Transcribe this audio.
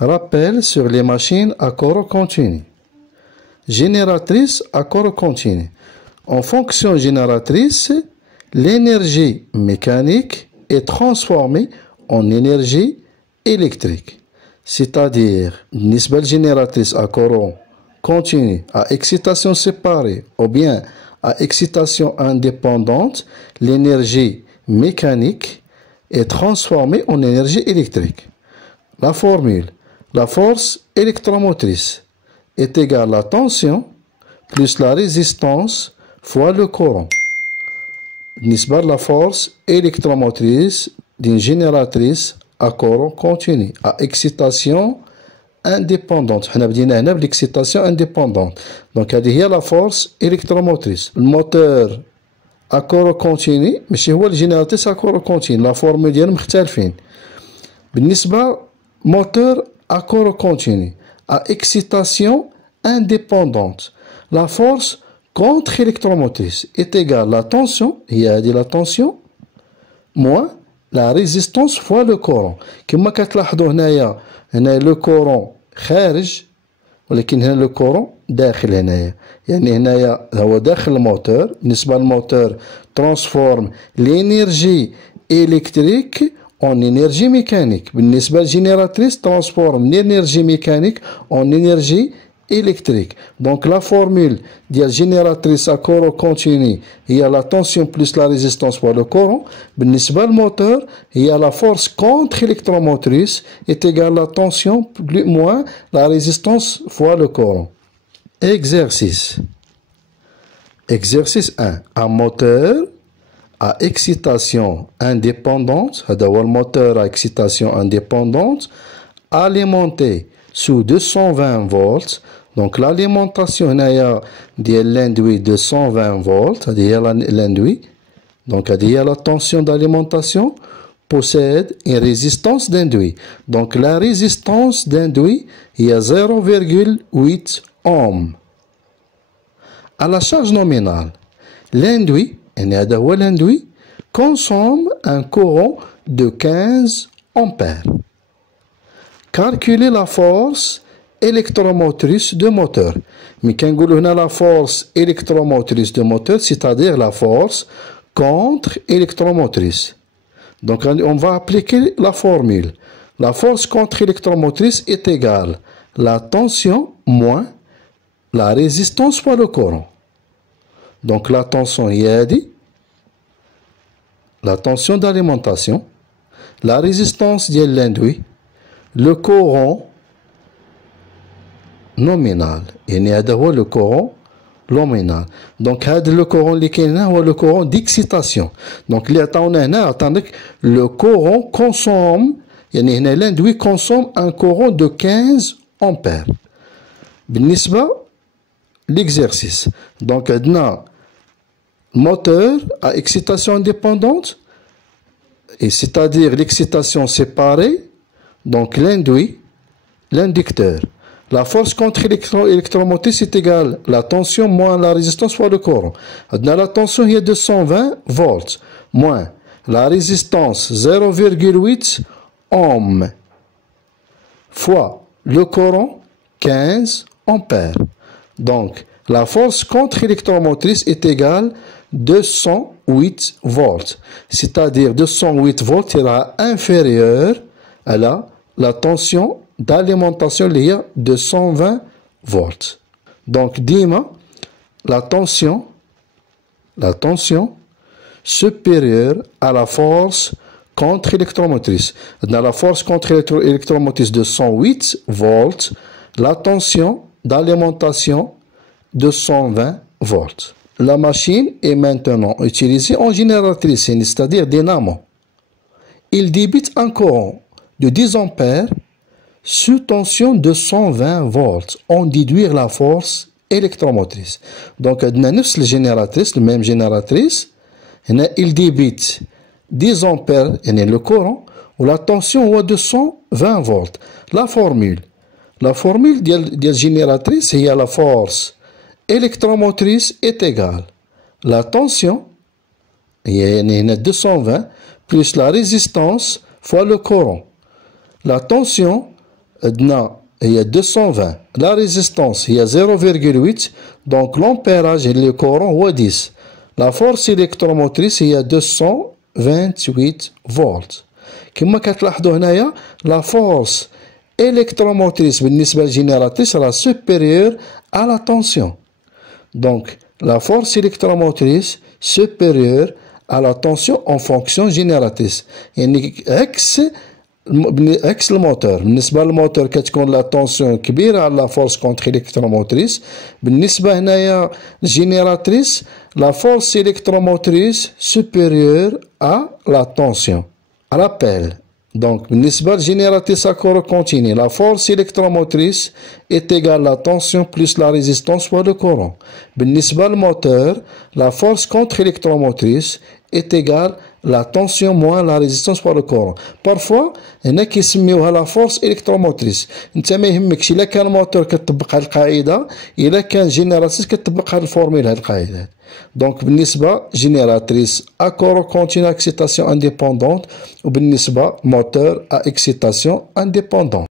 Rappel sur les machines à courant continu. Génératrice à courant continu. En fonction génératrice, l'énergie mécanique est transformée en énergie électrique. C'est-à-dire, une génératrice à courant continu, à excitation séparée ou bien à excitation indépendante, l'énergie mécanique est transformée en énergie électrique. La formule, la force électromotrice est égale à la tension plus la résistance fois le courant. La force électromotrice d'une génératrice à courant continu, à excitation indépendante. On a dit l'excitation indépendante. Donc, il y a la force électromotrice. Le moteur à courant continu, mais c'est le génératrice à courant continu. La formule est مختلفين. بالنسبة moteur à courant continu, à excitation indépendante. La force contre-électromotrice est égale à la tension, il y a la tension, moins la résistance fois le courant. كما كتلاحظوا هنا le courant خارج ولكن هنا le courant داخل هنايا. يعني هنايا هو داخل الموتور. بالنسبة للموتور transforme l'énergie électrique en énergie mécanique. بالنسبة للجينيراتريس transforme l'énergie mécanique en énergie électrique. Donc la formule de la génératrice à courant continu, il y a la tension plus la résistance pour le courant. بالنسبة للموteur, il y a la force contre-électromotrice est égale à la tension plus moins la résistance fois le courant. Exercice. Exercice 1. Un moteur à excitation indépendante, le moteur à excitation indépendante, alimenté sous 220 volts. Donc l'alimentation de l'induit de 120 volts, c'est-à-dire l'induit. Donc la tension d'alimentation possède une résistance d'induit. Donc la résistance d'induit est 0,8 ohms. À la charge nominale, l'induit consomme un courant de 15 ampères. Calculer la force électromotrice de moteur. Mais quand on a la force électromotrice de moteur, c'est-à-dire la force contre-électromotrice. Donc on va appliquer la formule. La force contre-électromotrice est égale à la tension moins la résistance fois le courant. Donc la tension est la tension d'alimentation, la résistance de l'induit, le courant nominal. Il y a le courant nominal. Donc le courant le courant d'excitation. Donc le courant consomme, l'induit consomme un courant de 15 ampères. L'exercice. Donc moteur à excitation indépendante, et c'est-à-dire l'excitation séparée, donc l'induit, l'inducteur. La force contre-électromotrice est égale à la tension moins la résistance fois le courant. Dans la tension, il y a 220 volts moins la résistance 0,8 ohms fois le courant 15 ampères. Donc, la force contre-électromotrice est égale à 208 volts. C'est-à-dire 208 volts sera inférieur à la tension d'alimentation liée à 220 volts. Donc, dima, la tension supérieure à la force contre-électromotrice. Dans la force contre-électromotrice de 108 volts, la tension d'alimentation de 120 volts. La machine est maintenant utilisée en génératrice, c'est-à-dire dynamo. Il débite un courant de 10 ampères sous tension de 120 volts. On déduire la force électromotrice. Donc, on a la génératrice, la même génératrice. Il débite 10 ampères, le courant, ou la tension est de 120 volts. La formule de la génératrice, il y a la force électromotrice est égale à la tension, il y a 220, plus la résistance fois le courant. La tension عندنا هي 220 لا ريزيستونس هي 0,8 دونك لومبيراج اللي كورون هو 10 لا فورس الكتروموتريس هي 228 فولت. كما كتلاحظوا هنايا لا فورس الكتروموتريس بالنسبه للجينيراتريس راه سوبيريور à la tension. Donc la force électromotrice supérieure à la tension en fonction génératrice. يعني عكس الموتور. بالنسبة للموتور كتكون لا طونسيون كبيرة على لا فورس كونتر إلكتروموتريس. بالنسبة هنايا للجينيراتريس لا فورس إلكتروموتريس supérieure à la tension. Rappel. Donc, بالنسبة للجينيراتريس à courant continu, la force électromotrice est égale à la tension plus la résistance fois le courant. بالنسبة للموتور, la force contre-électromotrice est égale la tension moins la résistance par le courant. Parfois, هنا كيسميوها la force électromotrice. انت ما يهمكش إلا كان موتور كتطبق هاد القاعدة، إلا كان جينيراتريس كتطبق هاد الفورميل هاد القاعدة. دونك بالنسبة جينيراتريس à courant continu à excitation indépendante وبالنسبة موتور à excitation indépendante.